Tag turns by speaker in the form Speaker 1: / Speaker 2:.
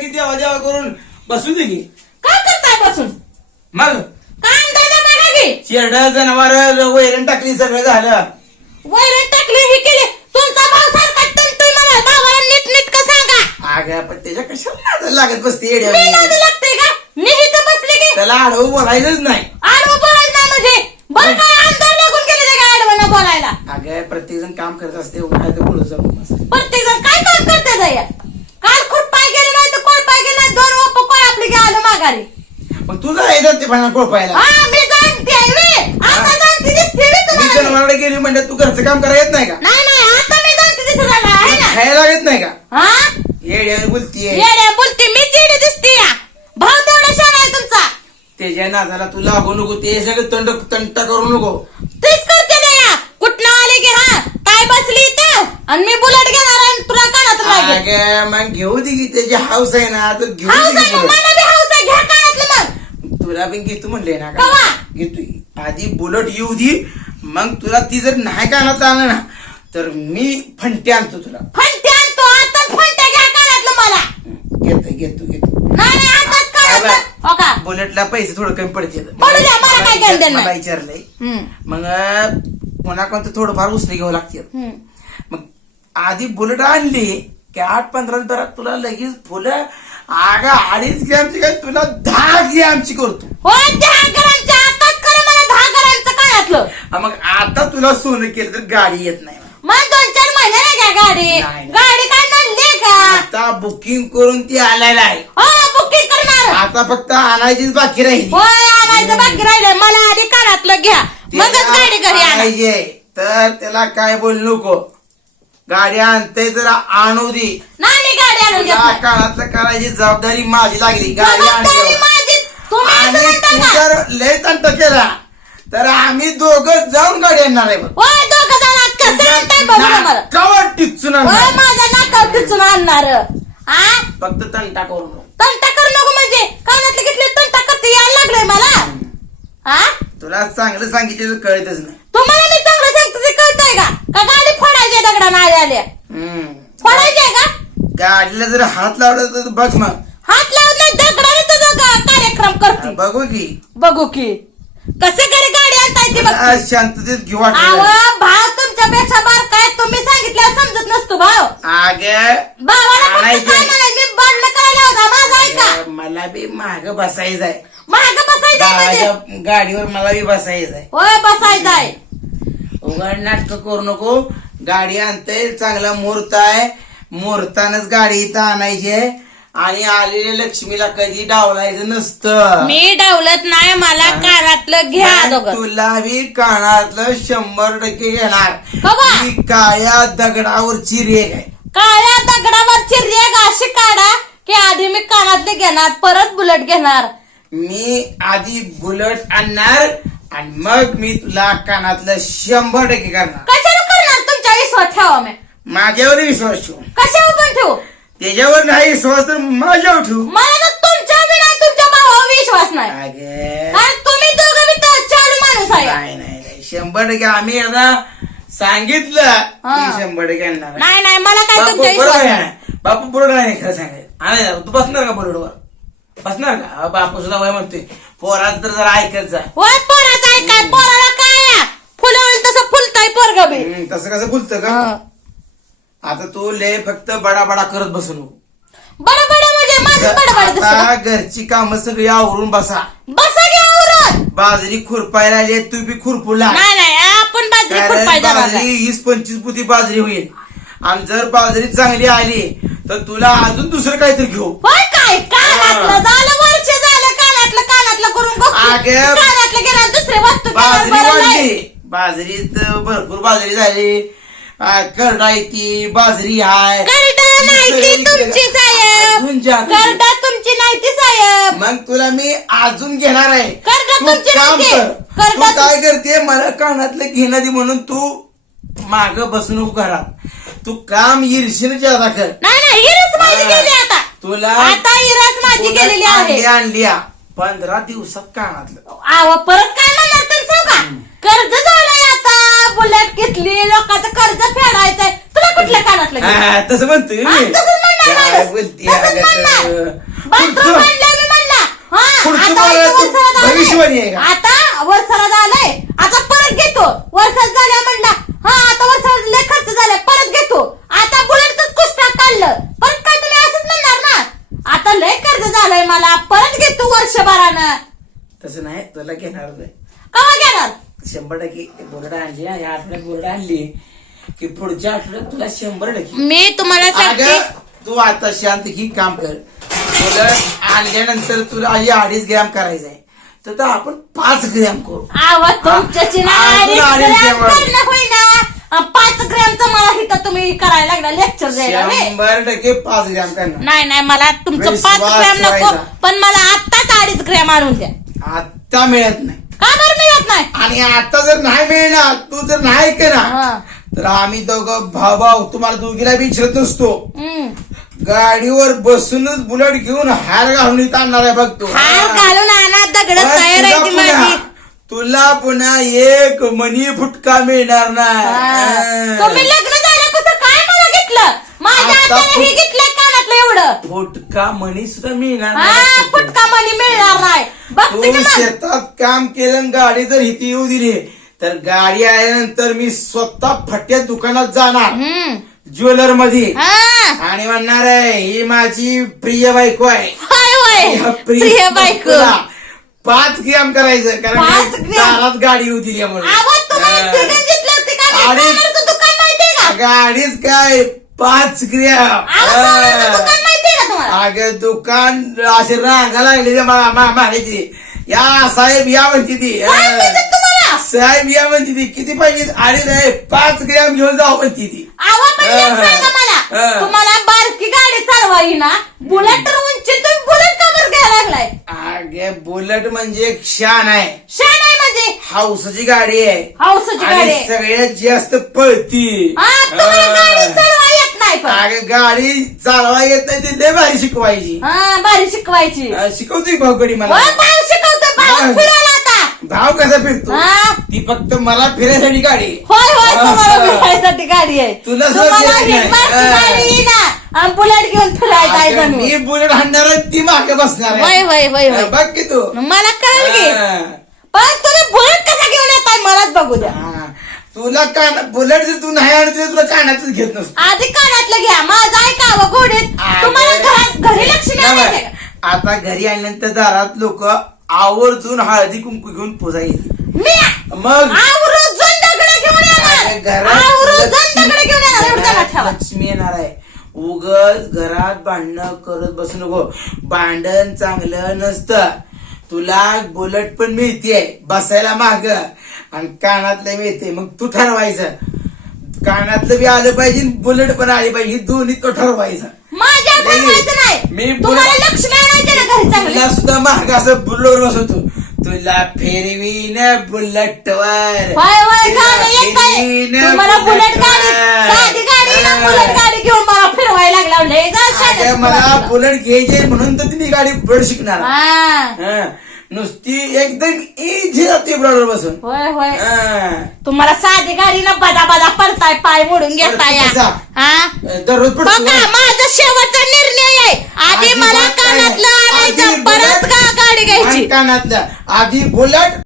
Speaker 1: की देवा देवा करून बसू दे की.
Speaker 2: काय करताय बसून?
Speaker 1: मग?
Speaker 2: काम दादा बघा की
Speaker 1: शेरड जनावर वैरण टाकली सगळं झालं.
Speaker 2: वैरण टाकली हे केले. तुमचा भाव सारखा टनटन मला. भावाला नीट नीट का सांगा.
Speaker 1: अगं पण त्याच्या कशाला लागत बसते
Speaker 2: मी
Speaker 1: येड्या
Speaker 2: नादी लागते का? मी इथं बसले की?
Speaker 1: त्याला आडवं बोलायचंच नाही.
Speaker 2: आडवं बोलायचं नाही म्हणजे? बरं काय आमदार लागून गेले ते काय आडवं बोलायला?
Speaker 1: अगं प्रत्येक जण काम करत असते तर बोलत जाऊ.
Speaker 2: प्रत्येक जण काय काम करते दया काल खूप पाय गेले नाही तर कोण पाय गेले नाही दोन वप कोण आपली काय आलं माघारी.
Speaker 1: मग तुझा येतात ते कोळपायला
Speaker 2: हा मी जाणते आहे वे. आता जाणते दिसते वे
Speaker 1: मी
Speaker 2: तुम्हाला. मी.
Speaker 1: जनावरांकडे गेली म्हणजे तू घरचं काम करायला येत नाही का?
Speaker 2: नाही नाही आता मी जाणते दिसत आहे ना, आहे ना?
Speaker 1: खायला लागत नाही का?
Speaker 2: हा?
Speaker 1: बोलतीये
Speaker 2: येड्या बोलते मी चिडी दिसते या. तेवढा आहे तुमचा.
Speaker 1: त्याच्या नादाला तू लागू नको ते सगळं तंड तंटा करू नको.
Speaker 2: तेच करते ना या. कुठनं आले की हा? काय बसली इथं? आणि मी बुलेट घेणार आणि तुला कानात लागेल.
Speaker 1: अगं मग घेऊ दे की त्याची हाऊस आहे ना तर घेऊ
Speaker 2: हाऊस
Speaker 1: दे
Speaker 2: आहे
Speaker 1: की
Speaker 2: ना,
Speaker 1: पुढं.
Speaker 2: मला बी हाऊस आहे घ्या कानातलं मग
Speaker 1: तुला पण घेतो म्हणले ना
Speaker 2: कवा?
Speaker 1: का घेतोय. आधी बुलट येऊ दे मग तुला ती जर नाही कानात आलं ना तर मी फंटे आणतो तुला.
Speaker 2: फंटे आणतो? आताच फंटे घ्या कानातलं मला.
Speaker 1: घेतो घेतो घेतो
Speaker 2: नाही नाही आताच कानातलं. हो का?
Speaker 1: बुलेटला पैसे थोडं कमी पडते
Speaker 2: पडू द्या, मला काय घेणं देणं
Speaker 1: मला
Speaker 2: नाही.
Speaker 1: विचारलंय.
Speaker 2: हम्म,
Speaker 1: मग पुन्हा कोणतं थोडंफार उसने घ्यावं लागते
Speaker 2: हम्म.
Speaker 1: मग आधी बुलेट आणली की आठ पंधरा दरात तुला लगेच फुलं आगा अडीच ग्रॅमची काय तुला दहा ग्रॅमची करतो.
Speaker 2: हो दहा ग्रामच्या आताच करा मला दहा ग्रामचं कानातलं
Speaker 1: हा, मग आता तुला सोनं केलं तर गाडी येत नाही.
Speaker 2: मग दोन चार महिने नाही घ्या गाडी?
Speaker 1: नाही, नाही.
Speaker 2: गाडी काय नडली का?
Speaker 1: आता बुकिंग करून ती आलेला आहे.
Speaker 2: हो बुकिंग करणार.
Speaker 1: आता फक्त आणायचीच बाकी राहिली.
Speaker 2: आणायचं बाकी राहिलंय. मला आधी कानातलं घ्या. मगच
Speaker 1: त्याला
Speaker 2: गाडी घरी आणा.
Speaker 1: आणायची तर त्याला काय बोलू नको. गाडी आणते तर आणू दे.
Speaker 2: नाही मी गाडी आणून घेत नाही.
Speaker 1: काळातलं करायची जबाबदारी माझी लागली. गाडी
Speaker 2: जबाबदारी माझी तुम्ही असं
Speaker 1: आणि
Speaker 2: म्हणता
Speaker 1: तू
Speaker 2: का?
Speaker 1: जर लय तंट केला. तर आम्ही दोघं जाऊन गाडी आणणार आहे बघ.
Speaker 2: दोघं जण कसं आणताय बघू ना मला.
Speaker 1: नाकावर टिचून आणणार.
Speaker 2: माझ्या नाकावर टिचून आणणार. हा
Speaker 1: फक्त तंटा करू नको.
Speaker 2: तंटा करू नको म्हणजे? कानातले घेतले तंटा करते यायला लागलोय मला. हा
Speaker 1: तुला चांगलं सांगितलं तर कळतच नाही.
Speaker 2: तुम्हाला मी चांगलं सांगतो ते कळतंय का? का गाडी फोडायची दगडा नाही आल्या
Speaker 1: हम्म.
Speaker 2: फोडायची आहे का?
Speaker 1: गाडीला जर हात लावला तर बघ मग
Speaker 2: हात लावत नाही दगडाने तुझा गा- कार्यक्रम करते
Speaker 1: बघू की
Speaker 2: बघू की. कसे घरी गाडी आणताय ती बघ
Speaker 1: शांततेत घेऊ
Speaker 2: आव
Speaker 1: वाटलं
Speaker 2: भाव तुमच्यापेक्षा बार काय तुम्ही सांगितलं समजत नसतो भाव.
Speaker 1: अग
Speaker 2: भावाला फक्त
Speaker 1: आणायचे.
Speaker 2: काय म्हणाय मी बंद करायला होता माझा ऐका.
Speaker 1: मला बी माग बसायचं आहे
Speaker 2: महाग बसायचं म्हणजे?
Speaker 1: गाडीवर मला बी बसायचं आहे
Speaker 2: होय बसायचं आहे
Speaker 1: उघड नाटक करू नको. गाडी आणते चांगला मुहूर्त आहे. मुहूर्तानच गाडी इथं आणायची आहे. आणि आलेल्या लक्ष्मीला कधी डावलायचं नसतं.
Speaker 2: मी डावलत नाही मला कानातलं घ्या दोघं
Speaker 1: तुला बी कानातलं शंभर टक्के घेणार? ही काळ्या दगडावरची रेग आहे.
Speaker 2: काळ्या दगडावरची रेग अशी काढा की आधी मी कानातले घेणार परत बुलेट घेणार.
Speaker 1: मी आधी बुलेट आणणार आणि मग मी तुला कानातलं शंभर टक्के करणार.
Speaker 2: कशाला करणार? तुमच्या विश्वास ठेवा मी
Speaker 1: माझ्यावर विश्वास ठेवू.
Speaker 2: कशावर पण ठेवू?
Speaker 1: त्याच्यावर नाही विश्वास तर माझ्यावर ठेवू.
Speaker 2: मला तुमच्या बिना तुमच्या भावावर विश्वास नाही.
Speaker 1: अगे.
Speaker 2: तुम्ही दोघं बी तर चालू माणूस आहे.
Speaker 1: नाही नाही नाही. शंभर टक्के आम्ही आता सांगितलं
Speaker 2: हा.
Speaker 1: की शंभर टक्के आणणार आहे.
Speaker 2: नाही नाही मला काय
Speaker 1: बापू
Speaker 2: तुमच्या
Speaker 1: बरोबर
Speaker 2: विश्वास
Speaker 1: आहे.
Speaker 2: नाही.
Speaker 1: ना? बापू बरोबर आहे खरं सांगायचं. आणि तू बसणार का बरोबर? बसणार का? अहो, बापू सुद्धा वय म्हणतोय. पोरात तर जरा ऐकत जा.
Speaker 2: पोराचं आहे काय पोराला काय आहे? फुलं होईल तसं फुलताय पोरग बी.
Speaker 1: हम्म, तसं कसं बोलतं का. आता तू लय फक्त बडा बडा करत बसू नको
Speaker 2: बडा बडा म्हणजे माझं बडा बडा
Speaker 1: आता
Speaker 2: दिसत
Speaker 1: घरची कामं सगळी आवरून बसा.
Speaker 2: बसा घ्या आवरून.
Speaker 1: बाजरी खुरपायला आली तू बी खुरपुला.
Speaker 2: नाही नाही आपण बाजरी
Speaker 1: कारण
Speaker 2: खुरपाय
Speaker 1: बाजरी. वीस पंचवीस पुती बाजरी होईल. आणि जर बाजरी चांगली आली तर तुला अजून दुसरं काहीतरी घेऊ.
Speaker 2: होय काय? कानातलं झालं वर्ष झालं कानातलं कानातलं करून बघतो.
Speaker 1: अगं,
Speaker 2: कानातलं गेलं दुसरे वस्तू केलं
Speaker 1: बाजरी
Speaker 2: बरं नाही.
Speaker 1: वाढली. बाजरीत भरपूर बाजरी झाली. करडा येते बाजरी हाय.
Speaker 2: करडा नाही ती तुमची साहेब. करडा तुमची नाही ती साहेब.
Speaker 1: मग तुला मी अजून घेणार आहे.
Speaker 2: करडा
Speaker 1: तू
Speaker 2: तुमची
Speaker 1: काम
Speaker 2: नाही
Speaker 1: कर.
Speaker 2: ती.
Speaker 1: तू
Speaker 2: करडा
Speaker 1: काय करते? मला कानातलं घेणं दे म्हणून तू माग बसू नको घरात तू काम ईर्षेने ज्यादा कर.
Speaker 2: नाही नाही हिरस माझी
Speaker 1: हा.
Speaker 2: गेली आता.
Speaker 1: तुला
Speaker 2: आता हिरस माझी
Speaker 1: तुला
Speaker 2: गेलेली आहे.
Speaker 1: आणली आणली पंधरा दिवसात कानातलं.
Speaker 2: आव परत काय म्हणणार तर सांग. कर्ज आता बुलेट घेतली लोकांचं कर्ज फेडायचंय. तुला कुठल्या कानातलं घे?
Speaker 1: हा, तसं म्हणतोय मी. काय बोलती अगं पुढचं- पुढचं
Speaker 2: आता
Speaker 1: मला
Speaker 2: इथं
Speaker 1: तू
Speaker 2: वरसाला झालंय.
Speaker 1: भविष्यवाणी आहे का?
Speaker 2: आता वर्षाला झालंय आता परत घेतो. वर्षात झाल्या म्हणला हा आता वर्षाला लय खर्च झालाय. परत घेतो. आता बुलेटच कुस्ता काढलं. परत काय तुम्ही असंच म्हणणार ना. आता लय कर्ज झालंय मला. परत घेतो वर्षभरानं.
Speaker 1: तसं नाही तुला घेणार नाही
Speaker 2: कवा घेणार?
Speaker 1: शंभर टक्के. बोर्ड आणली ना या आठवड्यात बोर्ड आणली. की पुढच्या आठवड्यात तुला शंभर टक्के.
Speaker 2: मी तुम्हाला सांगते.
Speaker 1: अगं तू आता शांत ही काम कर. तुला आणल्यानंतर तुला हे अडीच ग्रॅम करायचं आहे तर आता आपण पाच ग्रॅम करू.
Speaker 2: आवाज तुमच्याची ना
Speaker 1: आ- अजून
Speaker 2: अडीच
Speaker 1: अडीच
Speaker 2: ग्रॅम
Speaker 1: ग्रॅम.
Speaker 2: करणं होईना. अं, पाच ग्रॅमचं मला इथं तुम्ही करायला लागला लेक्चर द्यायला.
Speaker 1: शंभर टक्के पाच ग्रॅम करणार.
Speaker 2: नाही नाही मला तुमचं
Speaker 1: विश्वास
Speaker 2: पाच ग्रॅम नको
Speaker 1: ठेवायचा.
Speaker 2: पण मला आत्ताच अडीच ग्रॅम आणून द्या.
Speaker 1: आता मिळत नाही.
Speaker 2: का बरं मिळत नाही?
Speaker 1: आणि आता जर नाही मिळणार तू जर नाही
Speaker 2: हा.
Speaker 1: केला तर आम्ही दोघं भाऊ भाऊ तुम्हाला दोघीला बी विचारत नसतो.
Speaker 2: हम्म.
Speaker 1: गाडीवर बसूनच बुलेट घेऊन हार घालून इथं आणणार आहे बघ तू.
Speaker 2: हार घालून आणा दगड
Speaker 1: पण
Speaker 2: तयार
Speaker 1: तुला
Speaker 2: आहे ती
Speaker 1: पुन्हा-
Speaker 2: माझी.
Speaker 1: तुला पुन्हा एक मनी फुटका मिळणार
Speaker 2: हा.
Speaker 1: नाही
Speaker 2: तुम्ही लग्न झालं कसं काय मला घेतलं? माझ्या
Speaker 1: आता
Speaker 2: हे
Speaker 1: फुट-
Speaker 2: कानातलं एवढं?
Speaker 1: फुटका मनी सुद्धा मिळणार
Speaker 2: हा
Speaker 1: नाही.
Speaker 2: फुटका मनी मिळणार नाही. मग.
Speaker 1: शेतात काम केलं आणि गाडी जर इथे येऊ दिली तर गाडी आल्यानंतर मी स्वतः फट्यात दुकानात जाणार.
Speaker 2: हम्म.
Speaker 1: ज्वेलरमध्ये
Speaker 2: हा.
Speaker 1: आणि म्हणणार आहे ही माझी प्रिय बायको आहे.
Speaker 2: होय
Speaker 1: या
Speaker 2: होय प्रिय बायको.
Speaker 1: बायकोला पाच ग्रॅम करायचं कारण
Speaker 2: पाच
Speaker 1: मी
Speaker 2: ग्रॅम?
Speaker 1: दारात गाडी येऊ दिली.
Speaker 2: आवाज तुम्हाला
Speaker 1: हा.
Speaker 2: तिघं होतं दुकान माहितीये का?
Speaker 1: गाडीच काय पाच.
Speaker 2: दुकान माहितीये का तुम्हाला?
Speaker 1: अगं दुकान असे रांगा लागलेली मा- मा- मारायची या साहेब या म्हणते ती.
Speaker 2: काय माहिती तुम्हाला?
Speaker 1: साहेब या म्हणते ती. किती पाहिजे आणि नाही पाच ग्रॅम घेऊन जाऊ म्हणते ती.
Speaker 2: आवाज पण. एक सांगा मला.
Speaker 1: हा.
Speaker 2: तुम्हाला बारकी गाडी चालवाई ना बुलेट तर उंची तुम्ही बुलेट का बरं घ्यायला लागलाय?
Speaker 1: अगे बुलेट म्हणजे एक शान आहे.
Speaker 2: शान आहे म्हणजे?
Speaker 1: हाऊसची गाडी आहे.
Speaker 2: हाऊसची गाडी
Speaker 1: आणि
Speaker 2: आहे.
Speaker 1: सगळ्यात जास्त पळती.
Speaker 2: हा गाडी. चालवा नाही पण
Speaker 1: गाडी चालवा येत नाही ती लय भारी शिकवायची
Speaker 2: हा बारी शिकवायची
Speaker 1: अं, शिकवतोय भाऊकडी
Speaker 2: हो,
Speaker 1: मला
Speaker 2: भाव शिकवतो भाव
Speaker 1: हा.
Speaker 2: फिरायला आता
Speaker 1: भाव कसा फिरतो
Speaker 2: हा.
Speaker 1: ती फक्त मला फिरायसाठी गाडी आहे.
Speaker 2: होय होय तुम्हाला
Speaker 1: हा.
Speaker 2: फिरायसाठी गाडी आहे
Speaker 1: तुला सुद्धा
Speaker 2: तुम्हाला
Speaker 1: फिरायची
Speaker 2: ही
Speaker 1: नाही.
Speaker 2: बारकी
Speaker 1: हा.
Speaker 2: गाडी आहे आणि बुलेट घेऊन फिरायचं आहे
Speaker 1: अगं,
Speaker 2: जणू.
Speaker 1: मी बुलेट हाणणार आणि ती मागे बसणार
Speaker 2: होय
Speaker 1: आहे
Speaker 2: होय होय होय
Speaker 1: अं, बघ की तू
Speaker 2: मला कळलं की
Speaker 1: हा.
Speaker 2: पण तुम्ही बुलेट कसा घेऊन येताय मलाच बघू द्या
Speaker 1: हा. तुला कान बुलेट जर तू नाही आणत तुला कानातच घेत नसतो.
Speaker 2: आधी कानातलं घ्या माझा ऐका व घोडीत तुम्हाला घरात घरी लक्ष्मी
Speaker 1: नाही
Speaker 2: आणायचंय
Speaker 1: बाय.
Speaker 2: का?
Speaker 1: आता घरी आल्यानंतर दारात लोक आवर्जून हळदी कुंकू घेऊन पूजा येते
Speaker 2: मी
Speaker 1: मग?
Speaker 2: आवरून दगड घेऊन
Speaker 1: अरे
Speaker 2: येणार
Speaker 1: घरात लक्ष्मी-
Speaker 2: दगड घेऊन येणार. एवढं ध्यानात
Speaker 1: घरात
Speaker 2: ठेवा.
Speaker 1: लक्ष्मी येणार आहे. उगच घरात भांडणं करत बसू नको. भांडण चांगलं नसतं. तुला बुलेट पण मिळते बसायला माग. आणि कानातलं मिळते मग तू ठरवायचं कानातलं बी आलं पाहिजे बुलेट पण आली पाहिजे ही दोन्ही तो ठरवायचं
Speaker 2: माझ्या
Speaker 1: नाही.
Speaker 2: बनवायचं
Speaker 1: मी
Speaker 2: तुम्हाला ना घरी चांगले
Speaker 1: सुद्धा महाग असं बुलेट बसवतो तुला फेरवीन
Speaker 2: बुलेट गाडी
Speaker 1: बुलेटवर.
Speaker 2: साधी गाडी ना
Speaker 1: हा.
Speaker 2: बुलेट गाडी घेऊन मला फिरवायला लागला
Speaker 1: मला. बुलेट घ्यायचे म्हणून तर तिने गाडी बुलेट शिकणार. नुसती एकदम इझी जाते बुलेटवर बसून
Speaker 2: होय होय.
Speaker 1: हा.
Speaker 2: तुम्हाला साधी गाडी ना बदा बदा पडताय पाय मोडून घेताय.
Speaker 1: कसा?
Speaker 2: हा?
Speaker 1: दररोज
Speaker 2: बघा
Speaker 1: पडतो
Speaker 2: माझा शेवटचा निर्णय आहे. आधी मला
Speaker 1: बुलेट काय?
Speaker 2: कानातलं
Speaker 1: आधी
Speaker 2: आणायचं
Speaker 1: बुलेट
Speaker 2: परत गा- गाडी घ्यायची.
Speaker 1: कानातलं. आधी बुलेट